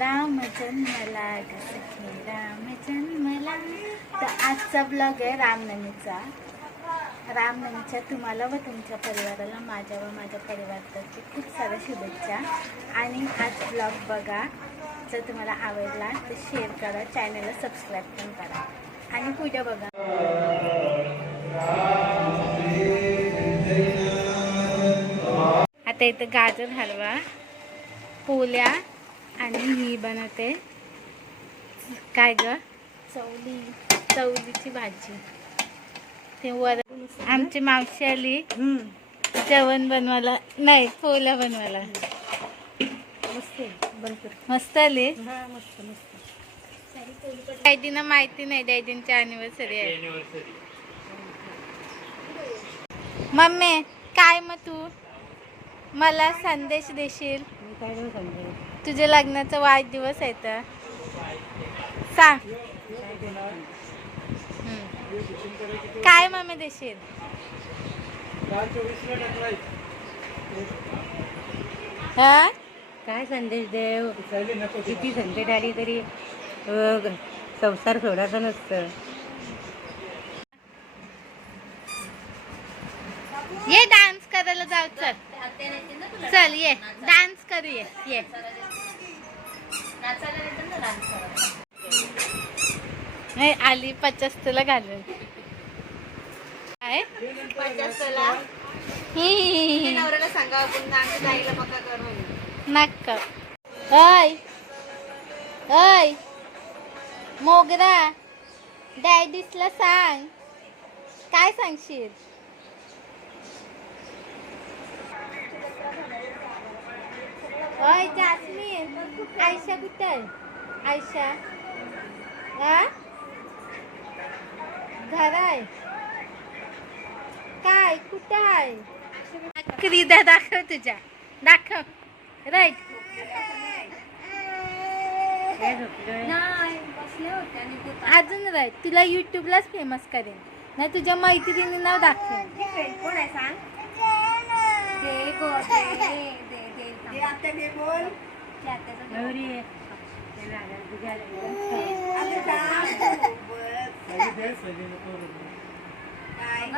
राम जन्मला ग सखे राम जन्मला. तर आजचा ब्लॉग आहे रामनवमीचा. रामनवमीच्या तुम्हाला व तुमच्या परिवाराला माझ्या व माझ्या परिवारातर्फे खूप साऱ्या शुभेच्छा. आणि आज ब्लॉग बघा. जर तुम्हाला आवडला तर शेअर करा, चॅनलला सबस्क्राईब पण करा आणि पुढे बघा. आता इथं गाजर हलवा, पोल्या आणि ही बनवते काय ग, चवलीची भाजी. ते वर आमची मावशी आली जेवण बनवायला, नाही पोल्या बनवायला. मस्त आले. डॅडीना माहिती नाही, डॅडींची अॅनिव्हर्सरी आहे. मम्मी काय मग तू मला संदेश देशील? तुझ्या लग्नाचा वाढदिवस आहे तर सांग. काय मम्मी देशील? हा काय संदेश देव? किती संकट आली तरी संसार सोडायचा नसतं. ये डान्स करायला जाऊ. चल चल ये डान्स करूये. ये नाही आली 75 घालून. काय 75 नवऱ्याला सांगा आपण जायला पक्का करून नक्का. ओय ओय मोगरा, डॅडीसला सांग. काय सांगशील? ओय जास्मिन, आयशा कुठे आहे? आयशा घर आहे काय? कुठे आहे? क्रीदा दाखव, तुझ्या दाखव. राईट अजून राईट. तुला युट्यूबलाच फेमस करेन, नाही तुझ्या मैत्रिणींना दाखवेन. कोण आहे सांग?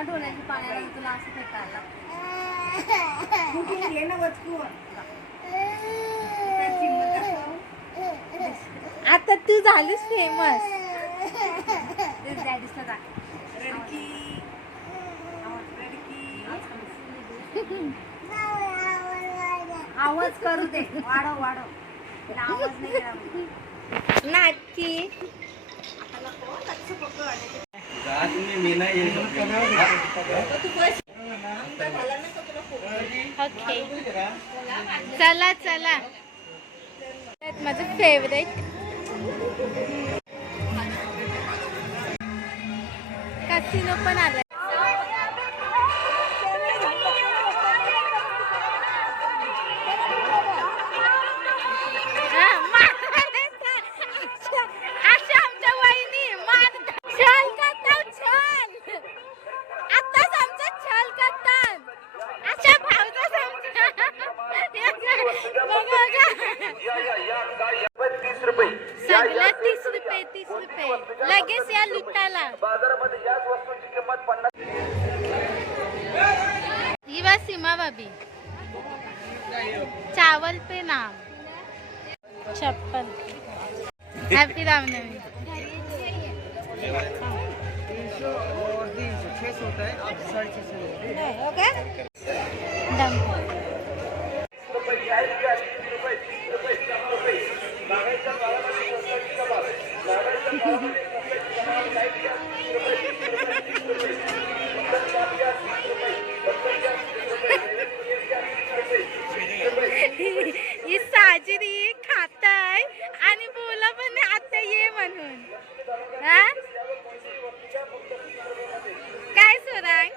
डोळ्याची पाण्याला तुला असं फेकायला आता तू झालीस फेमस. आवाज करू दे, वाढव वाढव. आवाज नाही केला नाटकी. ओके चला चला. माझं फेवरेट कसिनो पण आलाय. सगळ्या 30 रुपये लगेच या लुटाला. ही बा सीमा भाभी, चावल पे नाम 56. हैप्पी रामनवमी. ही साजरी खाताय आणि बोला पण आता ये म्हणून. काय सोरांग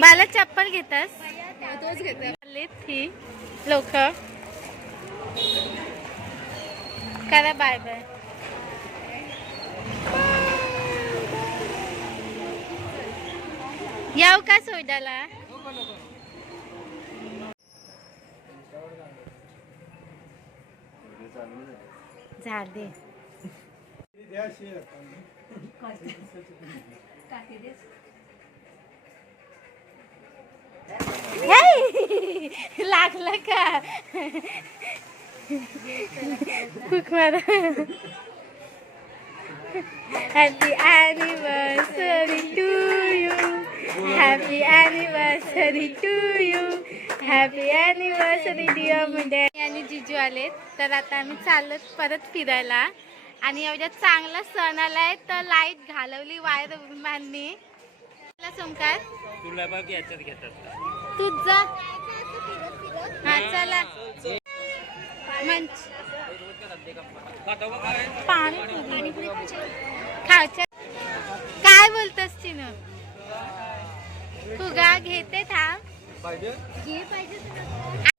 बाला चप्पल घेतास? तोच घेते लोक. करा बाय बाय. येऊ का सोडायला? झाले. लागलं का कुक मारा. Happy anniversary to you, happy anniversary to you, happy anniversary dear Munde. आणि जिजू आलेत तर आता आम्ही चाललो परत फिरायला. आणि एवढा चांगला सण आलाय तर लाईट घालवली वायरमॅननी. सोमकार तुला बघ याच्यात घेतात तू जा. हा चला मंच पाणीपुरी खायचं. काय बोलतस तिनं? फुगा घेते थांब.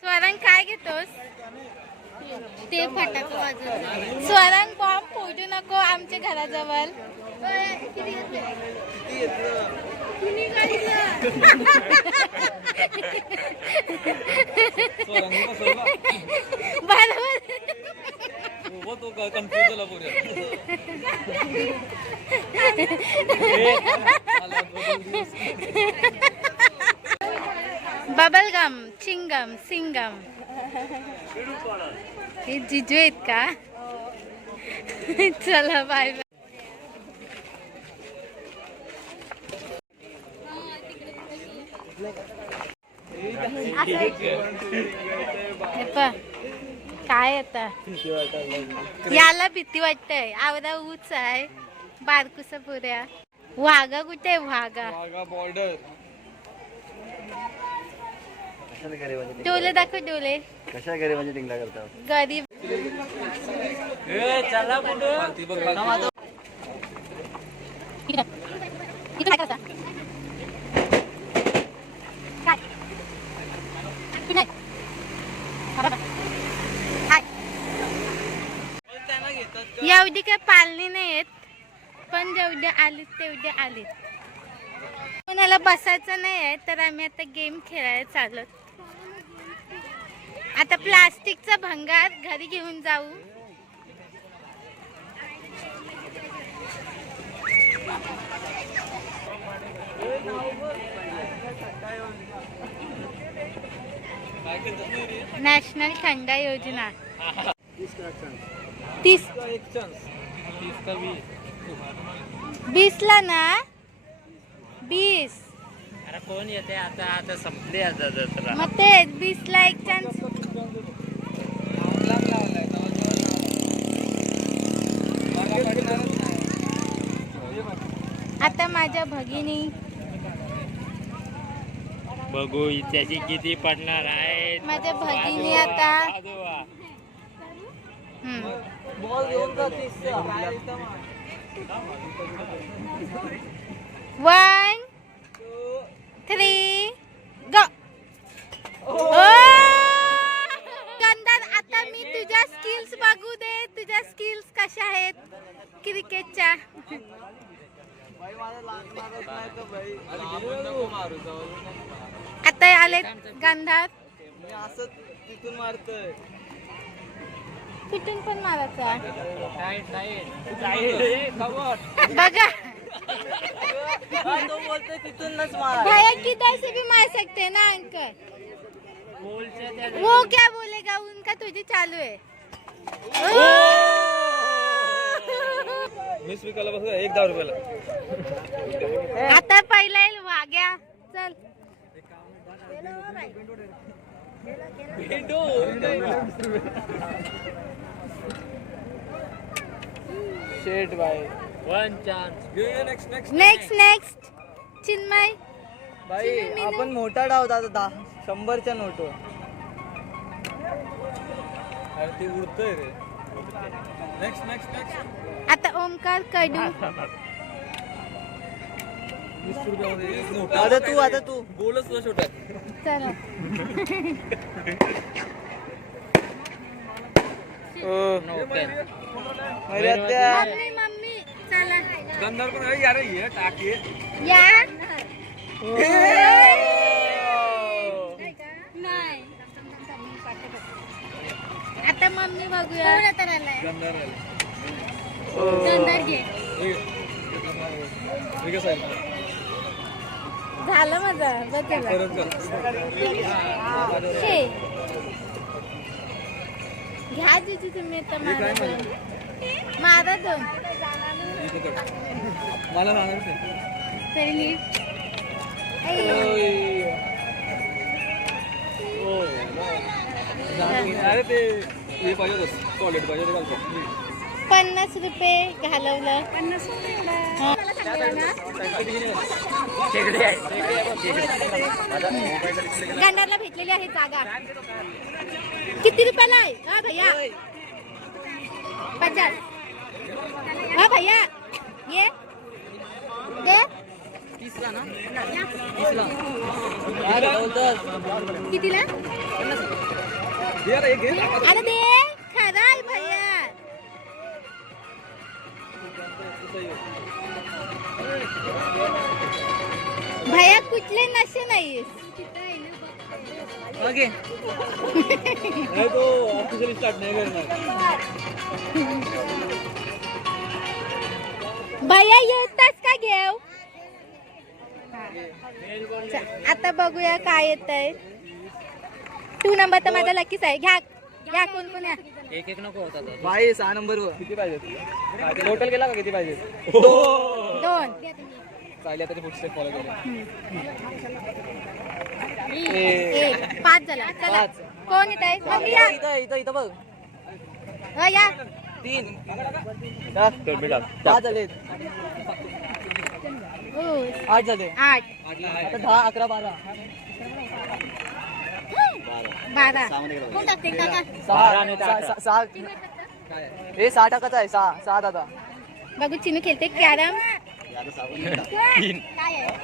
स्वरंग काय घेतोस? ते फटाके वाजवत. स्वरंग बॉम्ब फोडू नको आमच्या घराजवळ. बबल गम, चिंगम, सिंगम. हे जिजू आहेत का? चला बाय बाय. काय आता याला भीती वाटतंय. आवरा ऊच आहे बारकुसा पुऱ्या. वाघा कुठे आहे? वाघा बॉर्डर. डोले दाखव. डोले कशा गरीबाची टिंगला करतात? गरीब. चला एवढी काय पाळली नाही येत पण जेवढे आलीत तेवढे आलीत. कोणाला बसायचं नाही आहे तर आम्ही आता गेम खेळायला चाललो. आता प्लास्टिकचा भंगार घरी घेऊन जाऊ. नॅशनल थंडा योजना 20 ला ना 20. अरे कोण येते आता? आता संपले आता जत्रा. मग ते 20 ला एक चान्स. आता माझ्या भगिनी बघू त्याची किती पडणार आहे. माझ्या भगिनी आता 1 3 गो. गंधर आता मी तुझ्या स्किल्स बघू दे. तुझ्या स्किल्स कशा आहेत क्रिकेटच्या? आता आले गंधर. तिथून मारतोय. कुठून पण मारायचा बघा. बघा भैया किधर से भी मार सकते हैं ना अंकल. वो क्या बोलेगा उनका तुझे चालू है. मिस विकायला बस 10 रुपयाला. आता पहिला येईल वाग्या. चल शेट bye. One chance. Next Chinmay. भाई आपण मोठा डाव होता 100च्या नोट. अरे ते उडतंय रे. नेक्स्ट. आता ओमकार कडू. आता तू बोलच ना छोटा. चला मम्मी चला गंधार पण आहे यार. ये टाके या. नाही आता मम्मी तुम्ही बघूया तर आलाय गंधार घे झालं माझा बस हे घ्या जिजू तुम्ही आता मारा दोन मला तरी नीट अरे ते हे पाहिजे टॉयलेट पाहिजे ते घालतो 50 रुपये घालवलं 50 गंडारला भेटलेली आहे जागा किती रुपयाला आहे हा भैया 50 हा भैया ये दे कितीला अरे दे खरा आहे भैया भैया कुठले नशे नाहीस ओके नाही तो ऑफिशियली स्टार्ट नाही करणार भैया येतास का घेऊ आता बघूया काय येत आहे 2 नंबर तर माझा लकीच आहे घ्या घ्या कोण कोण एक एक नको होता तो. बाई 6 नंबर किती पाहिजे टोटल केला का किती पाहिजे 2 चालेल आता पुढचे स्टेप फॉलो करूया 1 5 झाला चला कोण येत आहे मग या इथं बघ या 3 5 झाले 8 झाले 8 आता 10 11 12 12 कोण टाकते काका 6 हे 6 टाकाचा आहे 6 आता बघू चिनू खेळते कॅरम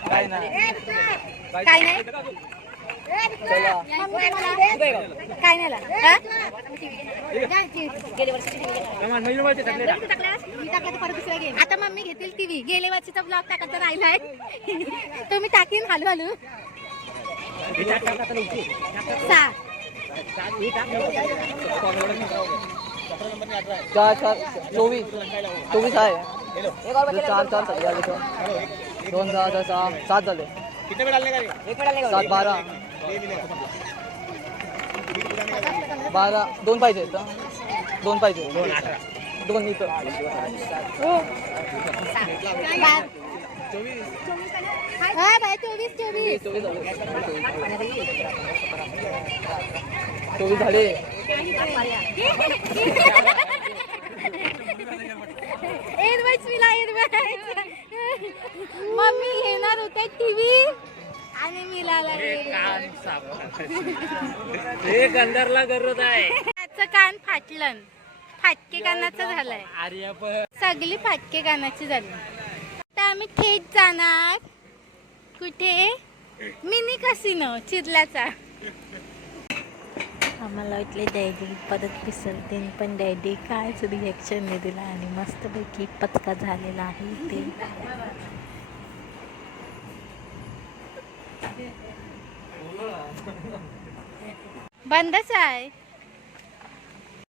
काय नाही काय नाही चला काय नाही आता मम्मी घेतील टीव्ही गेले वर्षीचा ब्लॉग टाकायचा राहिलाय तुम्ही टाकीन हलू हलू 24 आहे 4 2 6 7 झाले 7 12 2 पाहिजे 2 पाहिजे 2 इथं हा बाय 24 झाले मम्मी घेणार होते टीव्ही आणि मिळाला कान साफ हे गंधारला गरज आहे त्याचं कान फाटलं फाटके कानाचं झालंय आर्या सगळी फाटके कानाची झाली आता आम्ही थेट जाणार कुठे मिनी कसिनो चिरल्याचा आम्हाला वाटले डॅडी परत विसरते पण डॅडी कायच रिॲक्शन नाही दिला आणि मस्तपैकी पचका झालेला आहे ते बंदच आहे